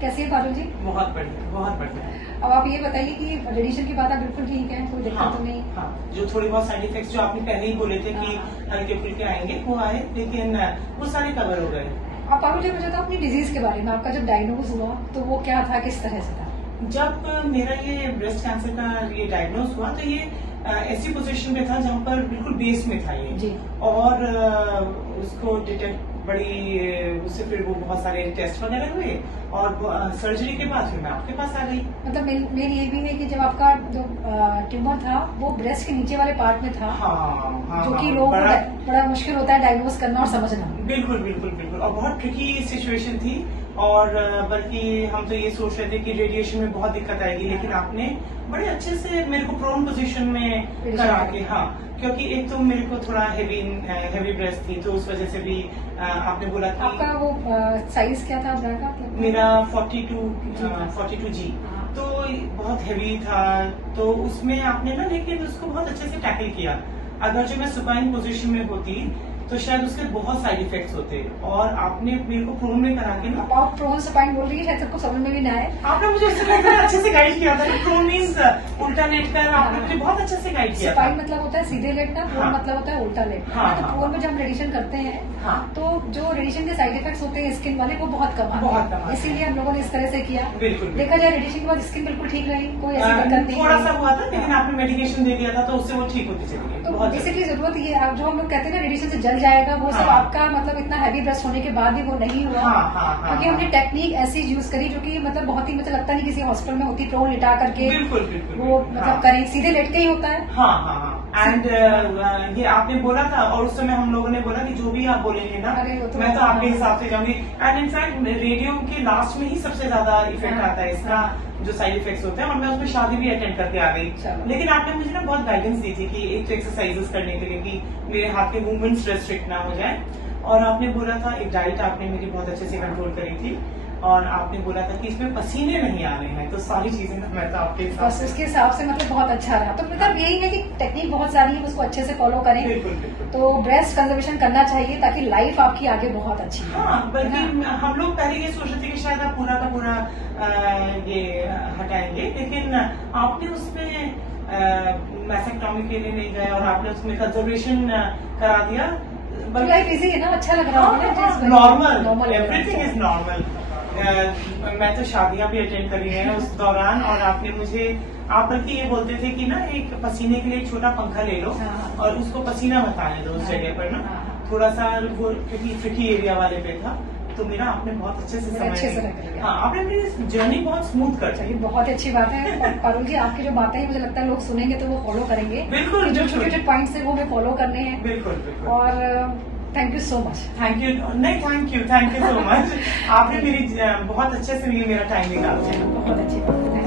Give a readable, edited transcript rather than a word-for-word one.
कैसी है पारुल जी? बहुत बढ़िया, बहुत बढ़िया। अब आप ये बताइए कि रेडिएशन की बात आप बिल्कुल ठीक है, कोई दिक्कत तो नहीं? हाँ, जो थोड़े बहुत साइड इफेक्ट्स जो आपने पहले ही बोले थे कि हल्के फुल्के आएंगे वो आए, लेकिन वो सारे कवर हो गए। आप पारुल जी मुझे बताओ अपनी डिजीज के बारे में, आपका जब डायग्नोज हुआ तो वो क्या था, किस तरह से था? जब मेरा ये ब्रेस्ट कैंसर का ये डायग्नोज हुआ तो ये ऐसी पोजीशन में था जहाँ पर बिल्कुल बेस में था ये जी। और उसको डिटेक्ट बड़ी उससे फिर वो बहुत सारे टेस्ट वगैरह हुए और सर्जरी के बाद फिर मैं आपके पास आ गई। मतलब मेन ये भी है कि जब आपका जो ट्यूमर था वो ब्रेस्ट के नीचे वाले पार्ट में था। हाँ, जो कि लोगों को बड़ा मुश्किल होता है डायग्नोज करना और समझना। बिल्कुल बिल्कुल बिल्कुल, और बहुत ट्रिकी सिचुएशन थी और बल्कि हम तो ये सोच रहे थे कि रेडिएशन में बहुत दिक्कत आएगी, लेकिन आपने बड़े अच्छे से मेरे को प्रोन पोजीशन में करा के, हाँ, क्योंकि एक तो मेरे को थोड़ा हेवी ब्रेस्ट थी तो उस वजह से भी आपने बोला कि आपका वो साइज क्या था ब्रेस्ट का? मेरा 42 जी, तो बहुत हेवी था, तो उसमें आपने ना लेकिन उसको बहुत अच्छे से टैकल किया। अगर जो मैं सुपाइन पोजीशन में होती तो शायद उसके बहुत साइड इफेक्ट्स होते, और आपने मेरे को प्रोन में करा के ना, आप प्रोन सुपाइन बोल रही है, शायद सबको समझ में भी ना आए। आपने मुझे उससे अच्छे से गाइड किया था। प्रोन मीन्स उल्टा लेटकर आपने मुझे बहुत अच्छे से गाइड किया था। सुपाइन मतलब होता है सीधे लेटना, प्रोन मतलब होता है उल्टा लेटना। तो प्रोन में जब हम रेडिएशन करते हैं तो जो रेडिएशन के साइड इफेक्ट्स होते हैं स्किन वाले वो बहुत कम आते हैं, इसीलिए हम लोगों ने इस तरह से किया। देखा जाए रेडिएशन के बाद स्किन बिल्कुल ठीक रही, कोई ऐसी दिक्कत नहीं, थोड़ा सा हुआ था, लेकिन आपने मेडिकेशन दे दिया था तो उससे वो ठीक होती चली गई। तो बेसिकली जरूरत ये आप जो हम लोग कहते हैं ना रेडिएशन से जल जाएगा, वो सब आपका मतलब इतना हैवी ब्रेस्ट होने के बाद भी वो नहीं हुआ, क्योंकि हमने टेक्निक ऐसी यूज करी जो कि मतलब बहुत ही मुझे लगता नहीं किसी हॉस्पिटल में होती, प्रोन लिटा करके वो मतलब करें, सीधे लेट के ही होता है। हाँ, एंड ये आपने बोला था और उस समय हम लोगों ने बोला कि जो भी आप बोलेंगे ना मैं तो आपके हिसाब से जाऊंगी। एंड इनफैक्ट रेडियो के लास्ट में ही सबसे ज्यादा इफेक्ट आता है इसका, जो साइड इफेक्ट्स होते हैं, और मैं उसमें शादी भी अटेंड करके आ गई। लेकिन आपने मुझे ना बहुत गाइडेंस दी थी कि एक तो एक्सरसाइजेस करने के लिए कि मेरे हाथ के मूवमेंट्स रेस्ट्रिक्ट ना हो जाए, और आपने बोला था एक डाइट आपने मेरी बहुत अच्छे से कंट्रोल करी थी, और आपने बोला था कि इसमें पसीने नहीं आ रहे हैं, तो सारी चीजें ना मैं तो आपके हिसाब से उसके हिसाब से मतलब बहुत अच्छा रहा। तो मतलब यही है कि टेक्निक बहुत सारी है, उसको अच्छे से फॉलो करें। बिल्कुल। तो ब्रेस्ट कंजर्वेशन करना चाहिए ताकि लाइफ आपकी आगे बहुत अच्छी है। हाँ, बल्कि हम लोग पहले ये सोच रहे थे कि शायद आप पूरा का पूरा ये हटाएंगे, लेकिन आपने उसमें मैसेक्टॉमी के लिए नहीं गए और आपने उसमें कंजर्वेशन करा दिया। लाइफ इजी है ना, अच्छा लग रहा है, नॉर्मल, एवरीथिंग इज नॉर्मल। मैं तो शादियां भी अटेंड करी हैं उस दौरान, और आपने मुझे, आप बल्कि ये बोलते थे कि ना एक पसीने के लिए एक छोटा पंखा ले लो और उसको पसीना मत आने दो उस जगह पर ना, थोड़ा सा वो ट्रिकी एरिया वाले पे था, तो मेरा आपने बहुत अच्छे से हाँ, आपने मेरी जर्नी बहुत स्मूथ कर दी। बहुत अच्छी बात है पारुल जी, आपकी जो बातें हैं मुझे लगता है लोग सुनेंगे तो वो फॉलो करेंगे। बिल्कुल, जो छोटे छोटे पॉइंट्स है वो हमें फॉलो करने हैं। बिल्कुल। और thank you so much. Thank you so much. आपने मेरी बहुत अच्छे से मेरा टाइम निकाला है। बहुत अच्छी बात है।